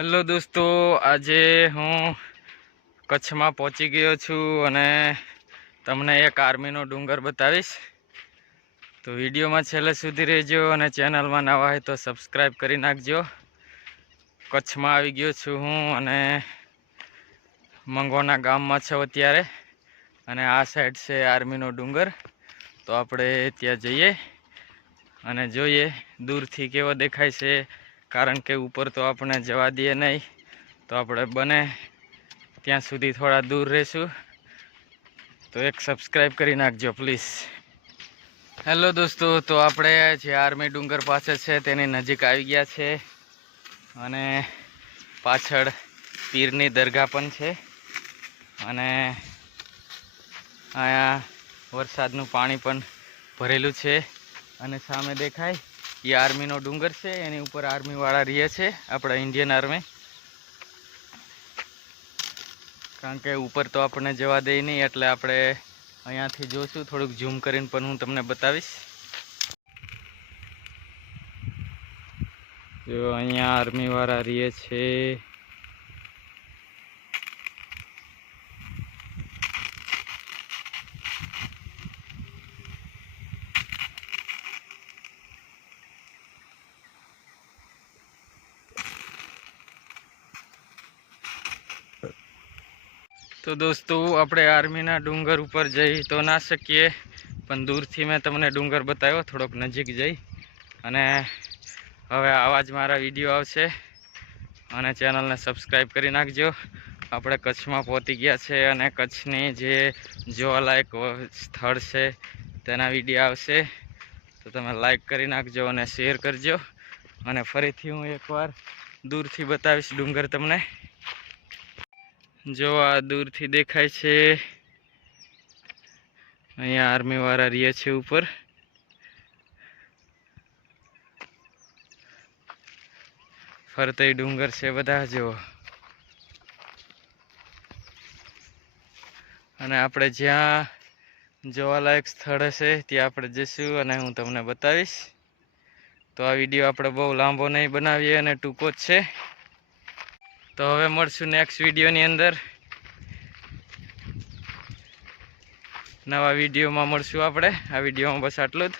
Hello દોસ્તો, આજે હું કચ્છમાં પહોંચી ગયો છું અને તમને એક આર્મીનો ડુંગર બતાવીશ. તો વિડીયોમાં છેલ્લે સુધી રહેજો અને ચેનલમાં નવા હોય તો સબસ્ક્રાઈબ કરી નાખજો. કચ્છમાં આવી ગયો છું હું અને મંગોના ગામમાં છું અત્યારે. અને આ સાઈડ છે આર્મીનો ડુંગર. તો આપણે ત્યાં જઈએ અને જોઈએ દૂરથી કેવો દેખાય છે કારણ કે ઉપર તો આપણે જવા દઈએ નહીં, તો આપણે બને ત્યાં સુધી થોડા દૂર રહીશું. તો એક સબસ્ક્રાઈબ કરી નાખજો પ્લીઝ હેલો દોસ્તો, તો આપણે જે આર્મી ડુંગર પાસે છે તેની નજીક આવી ગયા છે અને પાછળ પીરની દરગાહ પણ છે અને અહીંયા વરસાદનું પાણી પણ ભરેલું છે અને સામે દેખાય એ આર્મીનો ડુંગર છે, એની ઉપર આર્મીવાળા રહે છે, આપણા ઇન્ડિયન આર્મી. કારણ કે ઉપર તો આપણને જવા દે નહીં, એટલે આપણે અહીંયાથી જોશું, થોડુંક ઝૂમ કરીને પણ હું તમને બતાવીશ. જો અહીંયા આર્મીવાળા રહે છે. તો દોસ્તો આપણે આર્મીના ડુંગર ઉપર જઈ તો ના શકીએ, પણ દૂરથી મેં તમને ડુંગર બતાવ્યો, થોડોક નજીક જઈ. અને હવે આવા જ મારા વીડિયો આવશે. અને ચેનલને સબસ્ક્રાઈબ કરી નાખજો. આપણે કચ્છમાં પહોંચી ગયા છે અને કચ્છની જે જોવાલાયક સ્થળ છે, તેના વીડિયો આવશે. તો તમે લાઈક કરી નાખજો અને શેર કરજો. અને ફરીથી હું એકવાર દૂરથી બતાવીશ ડુંગર તમને. જો આ દૂરથી દેખાય છે. અહીંયા આર્મીવાળા રહ્યા છે ઉપર. ફરતે ડુંગર છે બધા જો. અને આપણે જ્યાં જોવાલાયક સ્થળ હશે ત્યાં આપણે જઈશું અને હું તમને બતાવીશ. તો આ વીડિયો આપણે બહુ લાંબો નહીં બનાવીએ અને ટૂંકો જ છે. તો હવે મળશું નેક્સ્ટ વિડીયોની અંદર. નવા વિડીયોમાં મળશું આપણે. આ વિડીયોમાં બસ આટલું જ.